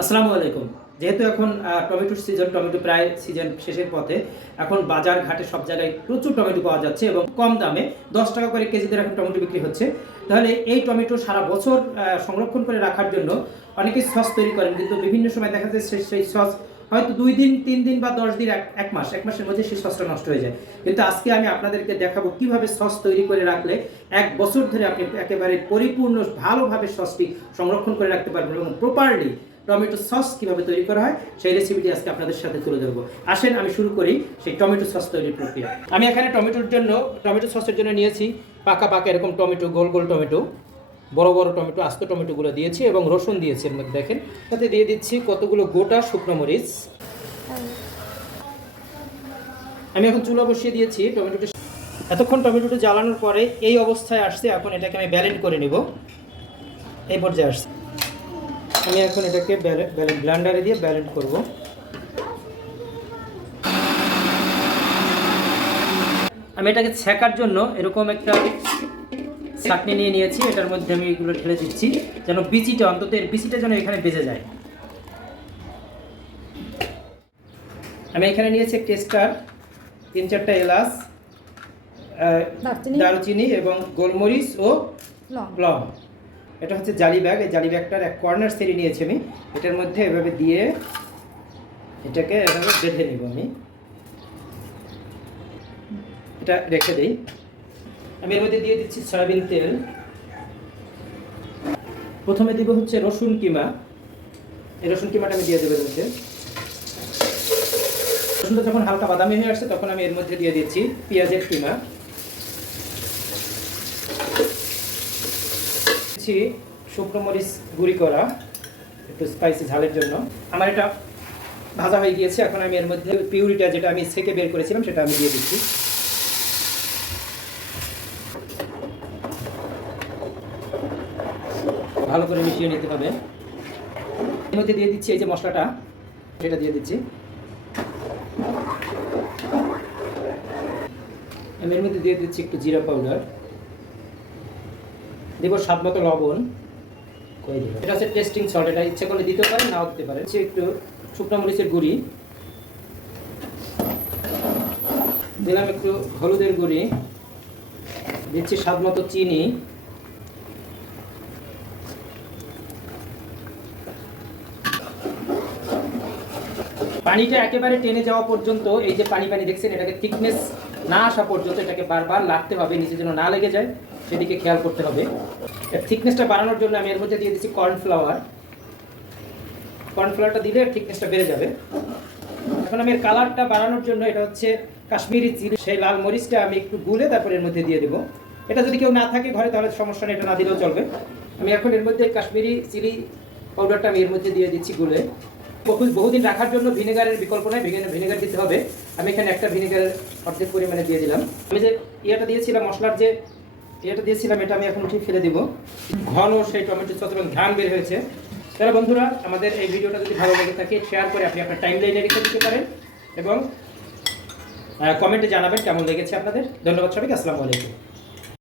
আসসালামু আলাইকুম। যেহেতু এখন টমেটোর সিজন, টমেটো প্রায় সিজন শেষের পথে। এখন বাজার ঘাটে সব জায়গায় প্রচুর টমেটো পাওয়া যাচ্ছে এবং কম দামে 10 টাকা করে কেজিতে এখন টমেটো বিক্রি হচ্ছে। তাহলে এই টমেটো সারা বছর সংরক্ষণ করে রাখার জন্য অনেকেই সস তৈরি করেন, কিন্তু বিভিন্ন সময় দেখা যায় সেই সস হয়তো 2 দিন, 3 দিন বা 10 দিন, এক মাস, এক মাসের মধ্যে সেই সসটা নষ্ট হয়ে যায়। কিন্তু আজকে আমি আপনাদেরকে দেখাবো কিভাবে সস তৈরি করে রাখলে 1 বছর ধরে আপনি একেবারে পরিপূর্ণ ভালোভাবে সসটি সংরক্ষণ করে রাখতে পারবেন এবং প্রপারলি টমেটো সস কিভাবে তৈরি করা হয় সেই রেসিপিটি আজকে আপনাদের সাথে তুলে ধরবো। আসেন আমি শুরু করি সেই টমেটো সস তৈরির প্রক্রিয়া। আমি এখানে টমেটো সসের জন্য নিয়েছি পাকা পাকা এরকম টমেটো, গোল গোল টমেটো, বড় বড় টমেটো, আস্ত টমেটোগুলো দিয়েছি এবং রসুন দিয়েছি। এর মধ্যে দেখেন, সাথে দিয়ে দিচ্ছি কতগুলো গোটা শুকনো মরিচ। আমি এখন চুলা বসিয়ে দিয়েছি। টমেটোটা এতক্ষণ টমেটোটা জ্বালানোর পরে এই অবস্থায় আসছে। এখন এটাকে আমি ব্লেন্ড করে নেব। এই পর্যায়ে আসছে। আমি এখন এটাকে ব্লেন্ডারে দিয়ে ব্লেন্ড করব। আমি এটাকে ছেঁকার জন্য এরকম একটা ছাঁকনি নিয়ে নিয়েছি। এটার মধ্যে আমি এগুলো ঢেলে দিচ্ছি যেন বিচিটা, অন্তত এর বিচিটা যেন এখানে বেজে যায়। আমি এখানে নিয়েছি টেস্টার, 3-4টা এলাচ, দারুচিনি এবং গোলমরিচ ও লং। এটা হচ্ছে জালি ব্যাগ। এই জালি ব্যাগটার এক কর্নার সেরি নিয়েছি আমি। এটার মধ্যে এভাবে দিয়ে এটাকে এভাবে বেঁধে নিব। আমি এটা রেখে দিই। আমি এর মধ্যে দিয়ে দিচ্ছি সয়াবিন তেল। প্রথমে দিব হচ্ছে রসুন কিমা। এই রসুন কিমাটা আমি দিয়ে দেবো এর মধ্যে। রসুনটা যখন হালকা বাদামি হয়ে আসছে তখন আমি এর মধ্যে দিয়ে দিচ্ছি পেঁয়াজের কিমা। শুকনো মরিচ গুঁড়ি করা, একটু স্পাইসি ঝালের জন্য। আমার এটা ভাজা হয়ে গিয়েছে। এখন আমি এর মধ্যে পিউরিটা, যেটা আমি সেকে বের করেছিলাম, সেটা আমি দিয়ে দিচ্ছি। ভালো করে মিশিয়ে নিতে হবে। এর মধ্যে দিয়ে দিচ্ছি এই যে মশলাটা, সেটা দিয়ে দিচ্ছি। আমি এর মধ্যে দিয়ে দিচ্ছি একটু জিরা পাউডার, দেবো স্বাদ মতো লবণ। এটা হচ্ছে টেস্টিং সল্ট। এটা ইচ্ছে করলে দিতে পারেন, নাও দিতে পারেন। একটু শুকনো মরিচের গুঁড়ি দিলাম, একটু হলুদের গুঁড়ি দিচ্ছি, স্বাদ মতো চিনি, পানিটা একেবারে টেনে যাওয়া পর্যন্ত, এই যে পানি পানি দেখছেন, এটাকে থিকনেস না আসা পর্যন্ত এটাকে বারবার লাগতে হবে, নিচে যেন না লেগে যায় সেদিকে খেয়াল করতে হবে। থিকনেসটা বাড়ানোর জন্য আমি এর মধ্যে দিয়ে দিচ্ছি কর্নফ্লাওয়ার। কর্নফ্লাওয়ারটা দিলে থিকনেসটা বেড়ে যাবে। এখন আমি এর কালারটা বাড়ানোর জন্য, এটা হচ্ছে কাশ্মীরি চিলি, সেই লাল মরিচটা আমি একটু গুলে তারপর এর মধ্যে দিয়ে দেবো। এটা যদি কেউ না থাকে ঘরে তাহলে সমস্যা নেই, এটা না দিলেও চলবে। আমি এখন এর মধ্যে কাশ্মীরি চিলি পাউডারটা আমি এর মধ্যে দিয়ে দিচ্ছি গুলে। বহুদিন রাখার জন্য ভিনেগারের বিকল্প নয়, ভিনেগার দিতে হবে। আমি এখানে একটা ভিনেগারের অর্ধেক পরিমাণে দিয়ে দিলাম। আমি যে ইয়েটা দিয়েছিলাম, মশলার যে ইয়েটা দিয়েছিলাম, এটা আমি এখন উঠিয়ে ফেলে দিব। ঘন সেই টমেটো সস এবং ঘ্রাণ বের হয়েছে। তাহলে বন্ধুরা, আমাদের এই ভিডিওটা যদি ভালো লেগে থাকে শেয়ার করে আপনি আপনার টাইম লাইনে রেখে দিতে পারেন এবং কমেন্টে জানাবেন কেমন লেগেছে আপনাদের। ধন্যবাদ সবাইকে। আসসালামু আলাইকুম।